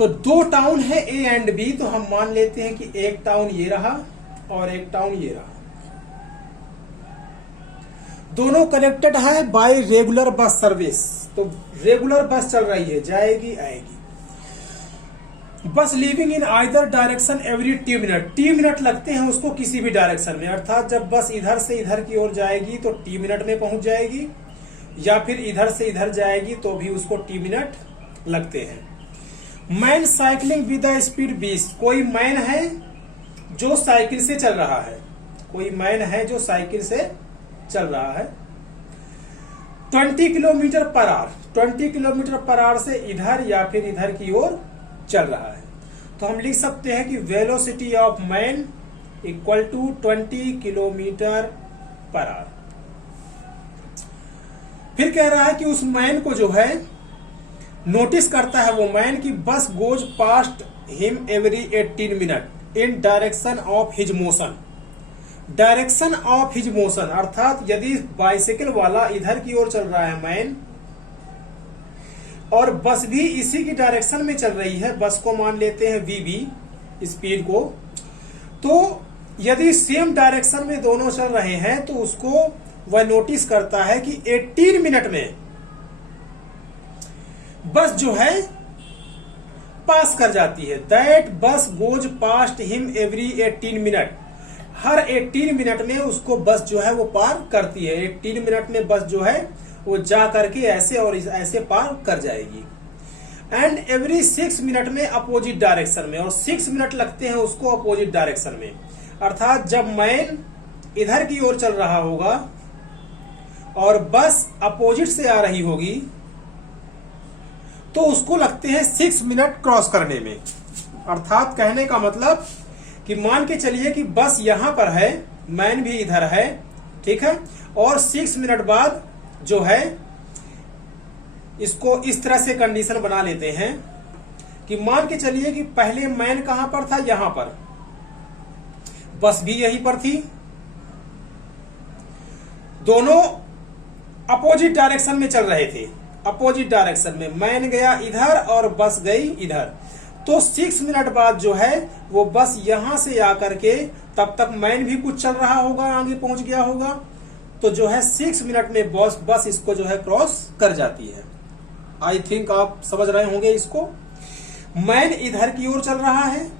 तो दो टाउन है ए एंड बी, तो हम मान लेते हैं कि एक टाउन ये रहा और एक टाउन ये रहा। दोनों कनेक्टेड है बाय रेगुलर बस सर्विस, तो रेगुलर बस चल रही है, जाएगी आएगी। बस leaving in either direction every T minute, T minute लगते हैं उसको किसी भी डायरेक्शन में, अर्थात जब बस इधर से इधर की ओर जाएगी तो टी मिनट में पहुंच जाएगी, या फिर इधर से इधर जाएगी तो भी उसको टी मिनट लगते हैं। Man cycling with the speed 20, कोई मैन है जो साइकिल से चल रहा है, कोई मैन है जो साइकिल से चल रहा है 20 kilometre per our, 20 kilometre per our से इधर या फिर इधर की ओर चल रहा है। तो हम लिख सकते हैं कि velocity of man equal to 20 kilometre per hour. फिर कह रहा है कि उस मैन को जो है नोटिस करता है वो मैन की बस goes past him every 18 minute in direction of his motion, direction of his motion, अर्थात यदि बाइसिकल वाला इधर की ओर चल रहा है मैन और बस भी इसी की डायरेक्शन में चल रही है, बस को मान लेते हैं वीबी स्पीड को, तो यदि सेम डायरेक्शन में दोनों चल रहे हैं तो उसको वह नोटिस करता है कि 18 मिनट में बस जो है पास कर जाती है। That bus goes past him every 18 minute, हर 18 मिनट में उसको बस जो है वो पार करती है, 18 मिनट में बस जो है वो जा करके ऐसे और ऐसे पार कर जाएगी। एंड एवरी 6 मिनट में अपोजिट डायरेक्शन में, और 6 मिनट लगते हैं उसको अपोजिट डायरेक्शन में, अर्थात जब मैन इधर की ओर चल रहा होगा और बस अपोजिट से आ रही होगी तो उसको लगते हैं 6 मिनट क्रॉस करने में। अर्थात कहने का मतलब कि मान के चलिए कि बस यहां पर है, मैन भी इधर है, ठीक है, और 6 मिनट बाद जो है इसको इस तरह से कंडीशन बना लेते हैं कि मान के चलिए कि पहले मैन कहां पर था, यहां पर, बस भी यहीं पर थी, दोनों अपोजिट डायरेक्शन में चल रहे थे, अपोजिट डायरेक्शन में मैन गया इधर और बस गई इधर, तो 6 मिनट बाद जो है वो बस यहां से आकर के, तब तक मैन भी कुछ चल रहा होगा, आगे पहुंच गया होगा, तो जो है 6 मिनट में बस इसको जो है क्रॉस कर जाती है। आई थिंक आप समझ रहे होंगे इसको। मैन इधर की ओर चल रहा है,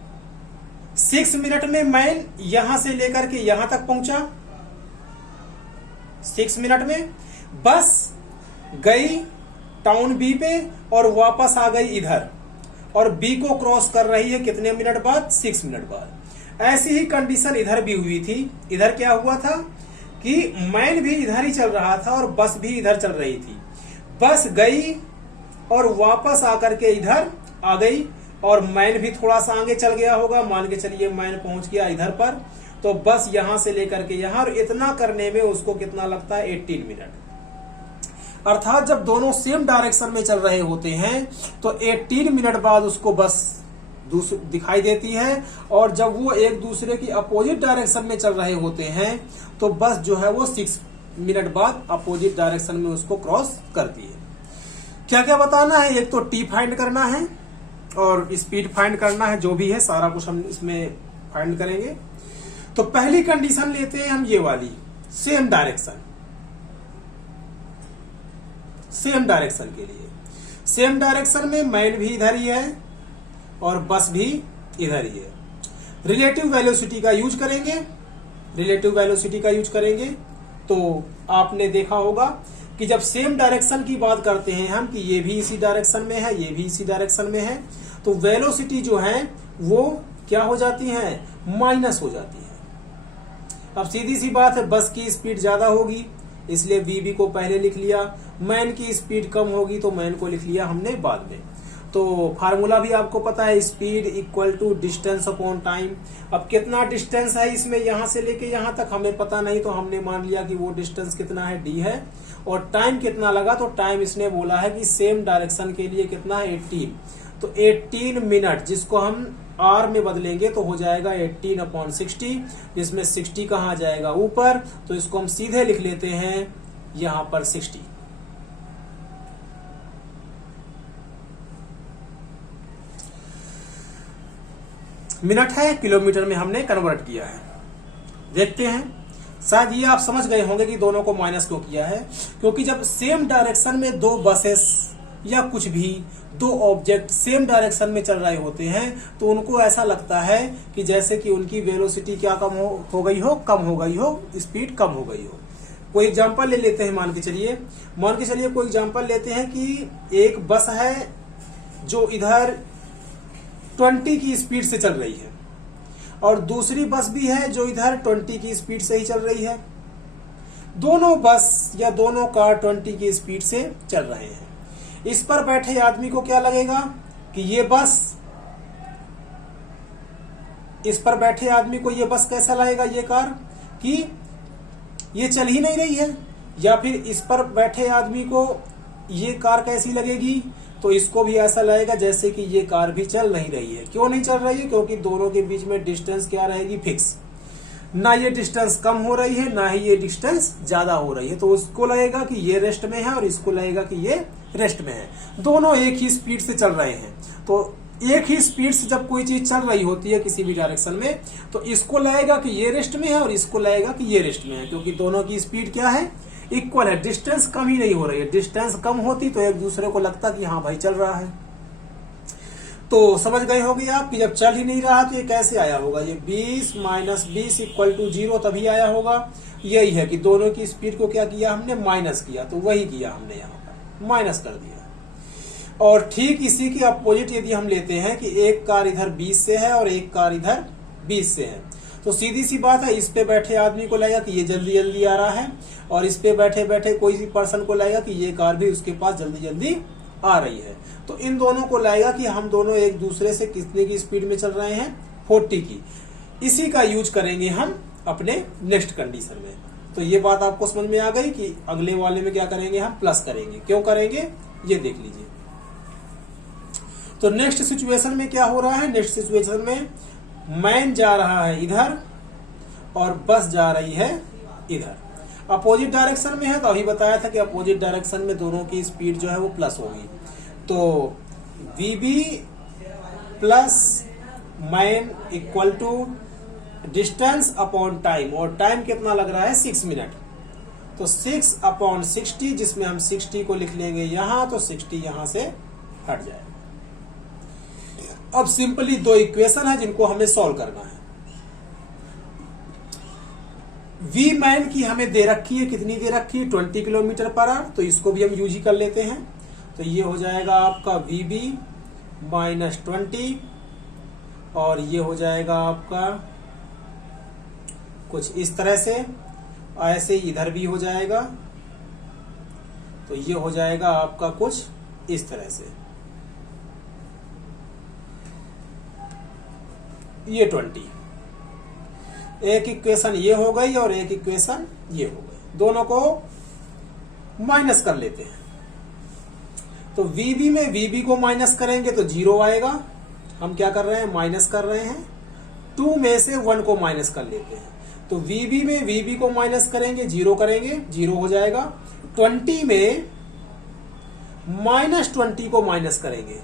6 मिनट में मैन यहां से लेकर के यहां तक पहुंचा, 6 मिनट में बस गई टाउन बी पे और वापस आ गई इधर, और बी को क्रॉस कर रही है कितने मिनट बाद, 6 मिनट बाद। ऐसी ही कंडीशन इधर भी हुई थी। इधर क्या हुआ था कि मैन भी इधर ही चल रहा था और बस भी इधर चल रही थी, बस गई और वापस आकर के इधर आ गई, और मैन भी थोड़ा सा आगे चल गया होगा, मान के चलिए मैन पहुंच गया इधर पर, तो बस यहां से लेकर के यहां, और इतना करने में उसको कितना लगता है, 18 मिनट। अर्थात जब दोनों सेम डायरेक्शन में चल रहे होते हैं तो 18 मिनट बाद उसको बस दिखाई देती है, और जब वो एक दूसरे की अपोजिट डायरेक्शन में चल रहे होते हैं तो बस जो है वो 6 मिनट बाद अपोजिट डायरेक्शन में उसको क्रॉस करती है। क्या क्या बताना है, एक तो टी फाइंड करना है और स्पीड फाइंड करना है, जो भी है सारा कुछ हम इसमें फाइंड करेंगे। तो पहली कंडीशन लेते हैं हम ये वाली, सेम डायरेक्शन, सेम डायरेक्शन के लिए, सेम डायरेक्शन में मैन भी इधर ही है और बस भी इधर ही है। रिलेटिव वेलोसिटी का यूज करेंगे, रिलेटिव वेलोसिटी का यूज करेंगे। तो आपने देखा होगा कि जब सेम डायरेक्शन की बात करते हैं हम, कि ये भी इसी डायरेक्शन में है, ये भी इसी डायरेक्शन में है, तो वेलोसिटी जो है वो क्या हो जाती है, माइनस हो जाती है। अब सीधी सी बात है, बस की स्पीड ज्यादा होगी इसलिए वीबी को पहले लिख लिया, मैन की स्पीड कम होगी तो मैन को लिख लिया हमने बाद में। तो फार्मूला भी आपको पता है, speed equal to distance upon time. अब कितना डिस्टेंस है इसमें, यहां से लेके यहां तक हमें पता नहीं, तो हमने मान लिया कि वो डिस्टेंस कितना है, डी है, और टाइम कितना लगा, तो टाइम इसने बोला है कि सेम डायरेक्शन के लिए कितना है, 18, तो 18 मिनट, जिसको हम आर में बदलेंगे तो हो जाएगा 18/60, जिसमें 60 कहाँ जाएगा ऊपर, तो इसको हम सीधे लिख लेते हैं यहां पर 60। मिनट है, किलोमीटर में हमने कन्वर्ट किया है। देखते हैं, शायद ये आप समझ गए होंगे कि दोनों को माइनस क्यों किया है। क्योंकि जब सेम डायरेक्शन में दो बसेस या कुछ भी दो ऑब्जेक्ट सेम डायरेक्शन में चल रहे होते हैं तो उनको ऐसा लगता है कि जैसे कि उनकी वेलोसिटी क्या कम हो गई हो, कम हो गई हो, स्पीड कम हो गई हो। कोई एग्जांपल ले लेते हैं, मान के चलिए कोई एग्जांपल लेते हैं कि एक बस है जो इधर 20 की स्पीड से चल रही है और दूसरी बस भी है जो इधर 20 की स्पीड से ही चल रही है। दोनों बस या दोनों कार 20 की स्पीड से चल रहे हैं। इस पर बैठे आदमी को क्या लगेगा कि ये बस, इस पर बैठे आदमी को ये बस कैसा लगेगा, ये कार, कि ये चल ही नहीं रही है। या फिर इस पर बैठे आदमी को ये कार कैसी लगेगी, तो इसको भी ऐसा लगेगा जैसे कि ये कार भी चल नहीं रही है। क्यों नहीं चल रही है? क्योंकि दोनों के बीच में डिस्टेंस क्या रहेगी, फिक्स। ना ये डिस्टेंस कम हो रही है, ना ही ये डिस्टेंस ज्यादा हो रही है। तो उसको लगेगा कि ये रेस्ट में है और इसको लगेगा कि ये रेस्ट में है। दोनों एक ही स्पीड से चल रहे हैं। तो एक ही स्पीड से जब कोई चीज चल रही होती है किसी भी डायरेक्शन में, तो इसको लगेगा कि ये रेस्ट में है और इसको लगेगा कि ये रेस्ट में है। क्योंकि दोनों की स्पीड क्या है, इक्वल है। डिस्टेंस कम ही नहीं हो रही है। डिस्टेंस कम होती तो एक दूसरे को लगता कि हाँ भाई चल रहा है। तो समझ गए होंगे आप कि जब चल ही नहीं रहा तो ये कैसे आया होगा। ये 20 माइनस 20 इक्वल टू 0 तभी आया होगा। यही है कि दोनों की स्पीड को क्या किया हमने, माइनस किया। तो वही किया हमने, यहाँ पर माइनस कर दिया। और ठीक इसी के अपोजिट यदि हम लेते हैं कि एक कार इधर 20 से है और एक कार इधर 20 से है, तो सीधी सी बात है, इस पे बैठे आदमी को लगेगा कि ये जल्दी जल्दी आ रहा है और इस पे बैठे बैठे कोई सी पर्सन को लगेगा कि ये कार भी उसके पास जल्दी जल्दी आ रही है। तो इन दोनों को लगेगा कि हम दोनों एक दूसरे से कितने की स्पीड में चल रहे हैं, 40 की। इसी का यूज करेंगे हम अपने नेक्स्ट कंडीशन में। तो ये बात आपको समझ में आ गई कि अगले वाले में क्या करेंगे, हम प्लस करेंगे। क्यों करेंगे ये देख लीजिए। तो नेक्स्ट सिचुएशन में क्या हो रहा है, नेक्स्ट सिचुएशन में मैन जा रहा है इधर और बस जा रही है इधर। अपोजिट डायरेक्शन में है, तो अभी बताया था कि अपोजिट डायरेक्शन में दोनों की स्पीड जो है वो प्लस होगी। तो VB plus man equal to distance upon time, और टाइम कितना लग रहा है, 6 मिनट। तो 6 अपॉन 60, जिसमें हम 60 को लिख लेंगे यहां, तो 60 यहां से हट जाएगा। अब सिंपली दो इक्वेशन है जिनको हमें सॉल्व करना है। वी मैन की हमें दे रखी है, कितनी दे रखी है, 20 किलोमीटर पर आवर। तो इसको भी हम यूज ही कर लेते हैं। तो ये हो जाएगा आपका VB माइनस 20 और ये हो जाएगा आपका कुछ इस तरह से, ऐसे ही इधर भी हो जाएगा। तो ये हो जाएगा आपका कुछ इस तरह से, ये 20। एक इक्वेशन ये हो गई और एक इक्वेशन ये हो गई। दोनों को माइनस कर लेते हैं। तो VB में VB को माइनस करेंगे तो 0 आएगा। हम क्या कर रहे हैं, माइनस कर रहे हैं। 2 में से 1 को माइनस कर लेते हैं। तो VB में VB को माइनस करेंगे, 0 करेंगे, 0 हो जाएगा। 20 में माइनस 20 को माइनस करेंगे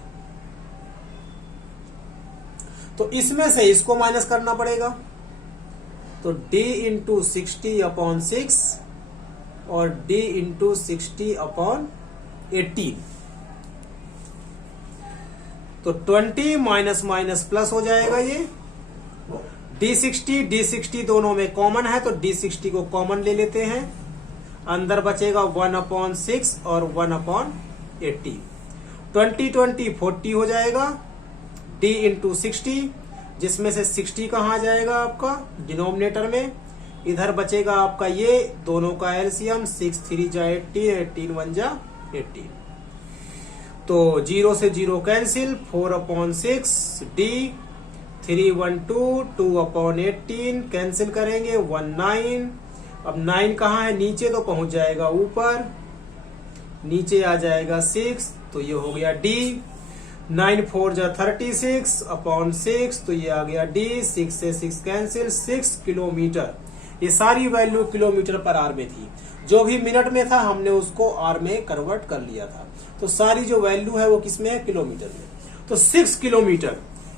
तो इसमें से इसको माइनस करना पड़ेगा। तो D इंटू 60 अपॉन 6 और D इंटू 60 अपॉन 18। तो 20 माइनस माइनस प्लस हो जाएगा। ये D60 दोनों में कॉमन है, तो D60 को कॉमन ले लेते हैं। अंदर बचेगा 1/6 और 1/18। 20 40 हो जाएगा। D इंटू 60, जिसमें से 60 कहाँ आ जाएगा आपका डिनोमिनेटर में। इधर बचेगा आपका ये दोनों का एलसीएम, 6 3 जा 18, 18 1 जा 18। तो 0 से 0 कैंसिल, 4/6 D 3 1 2 2/18 कैंसिल करेंगे, 1 9। अब 9 कहाँ है, नीचे, तो पहुंच जाएगा ऊपर, नीचे आ जाएगा 6। तो ये हो गया D। 9 4 जा 36 अपॉन 6, तो ये आ गया D। 6 से 6 कैंसिल, 6 किलोमीटर। ये सारी वैल्यू किलोमीटर पर आवर में थी। जो भी मिनट में था हमने उसको आवर में कन्वर्ट कर लिया था। तो सारी जो वैल्यू है वो किस में है, किलोमीटर में। तो 6 किलोमीटर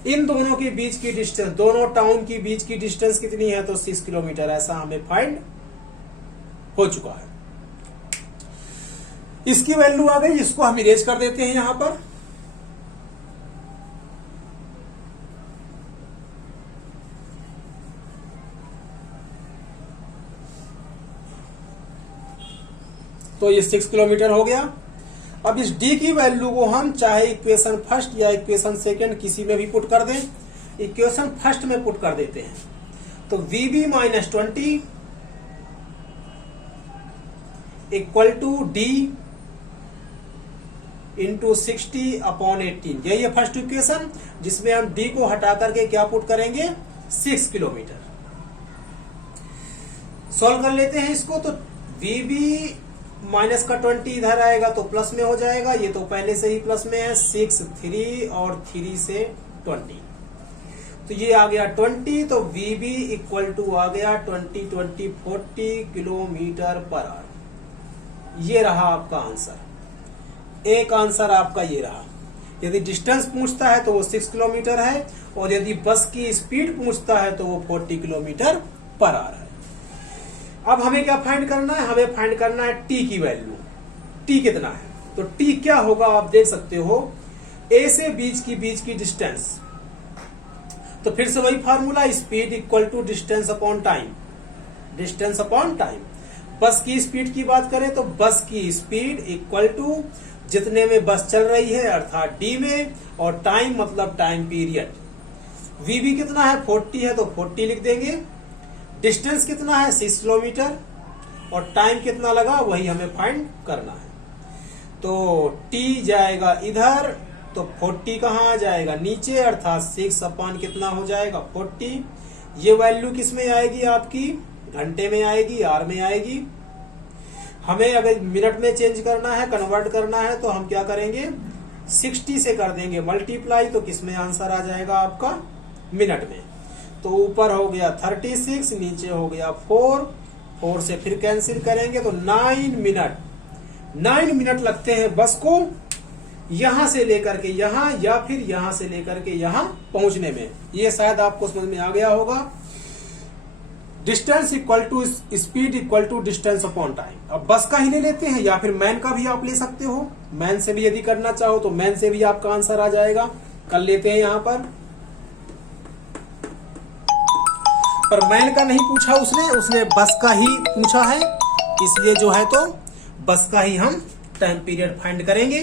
इन दोनों के बीच की डिस्टेंस, दोनों टाउन की बीच की डिस्टेंस कितनी है, तो 6 किलोमीटर, ऐसा हमें फाइंड हो चुका है। इसकी वैल्यू आ गई, इसको हम इरेज कर देते हैं यहां पर। तो ये 6 किलोमीटर हो गया। अब इस d की वैल्यू को हम चाहे इक्वेशन फर्स्ट या इक्वेशन सेकंड किसी में भी पुट कर दें। इक्वेशन फर्स्ट में पुट कर देते हैं, तो VB minus 20 equal to D into 60 upon 18, यही है फर्स्ट इक्वेशन, जिसमें हम D को हटा करके क्या पुट करेंगे, 6 किलोमीटर। सॉल्व कर लेते हैं इसको, तो VB माइनस का 20 इधर आएगा तो प्लस में हो जाएगा, ये तो पहले से ही प्लस में है, 6 3 और 3 से 20, तो ये आ गया 20, तो VB इक्वल टू आ गया 20 40 किलोमीटर पर आवर। ये रहा आपका आंसर, एक आंसर आपका ये रहा। यदि डिस्टेंस पूछता है तो वो 6 किलोमीटर है, और यदि बस की स्पीड पूछता है तो वो 40 किलोमीटर पर आवर है। अब हमें क्या फाइंड करना है, हमें फाइंड करना है टी की वैल्यू। टी कितना है, तो टी क्या होगा आप देख सकते हो, ए से बीच की डिस्टेंस, तो फिर से वही formula, speed equal to distance upon time, distance upon time. Bus की स्पीड की बात करें तो बस की स्पीड इक्वल टू जितने में बस चल रही है अर्थात डी में, और टाइम मतलब टाइम पीरियड। वीबी कितना है, 40 है तो 40 लिख देंगे। डिस्टेंस कितना है, 6 किलोमीटर, और टाइम कितना लगा वही हमें फाइंड करना है। तो टी जाएगा इधर, तो 40 कहाँ आ जाएगा, नीचे, अर्थात 6 अपॉन कितना हो जाएगा 40। ये वैल्यू किस में आएगी आपकी, घंटे में आएगी, आर में आएगी। हमें अगर मिनट में चेंज करना है, कन्वर्ट करना है, तो हम क्या करेंगे, 60 से कर देंगे मल्टीप्लाई, तो किस में आंसर आ जाएगा आपका, मिनट में। तो ऊपर हो गया 36, नीचे हो गया 4 से फिर कैंसिल करेंगे तो 9 मिनट लगते हैं बस को यहां से लेकर के यहां, या फिर यहां से लेकर के यहां पहुंचने में। ये शायद आपको समझ में आ गया होगा। Distance equal to speed equal to distance upon time. अब बस का ही ले लेते हैं, या फिर मैन का भी आप ले सकते हो, मैन से भी यदि करना चाहो तो मैन से भी आपका आंसर आ जाएगा। कर लेते हैं यहां पर मैन का नहीं पूछा उसने बस का ही पूछा है, इसलिए जो है तो बस का ही हम टाइम पीरियड फाइंड करेंगे।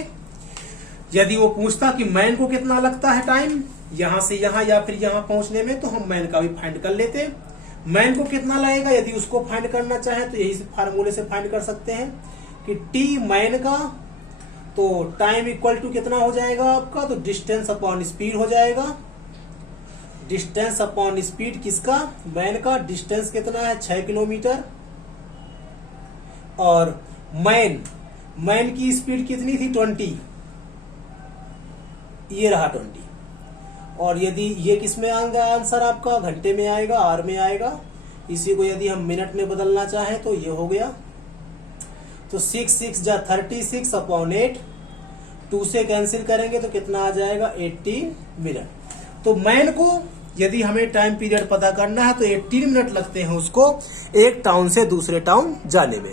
यदि वो पूछता कि मैन को कितना लगता है टाइम यहां से यहां या फिर यहां पहुंचने में, तो हम मैन का भी फाइंड कर लेते। मैन को कितना लगेगा यदि उसको फाइंड करना चाहे तो यही फार्मूले से फाइंड कर सकते हैं कि टी मैन का, तो टाइम इक्वल टू कितना हो जाएगा आपका, तो डिस्टेंस अपॉन स्पीड हो जाएगा। डिस्टेंस अपॉन स्पीड किसका, मैन का। डिस्टेंस कितना है, 6 किलोमीटर, और मैन की स्पीड कितनी थी, 20, ये रहा 20। और यदि ये किस में आएगा आंसर आपका, घंटे में आएगा, आर में आएगा। इसी को यदि हम मिनट में बदलना चाहें तो ये हो गया, तो 6 जा 36 अपॉन 8, 2 से कैंसिल करेंगे तो कितना आ जाएगा, 18 मिनट। तो मैन को यदि हमें टाइम पीरियड पता करना है तो 18 मिनट लगते हैं उसको एक टाउन से दूसरे टाउन जाने में।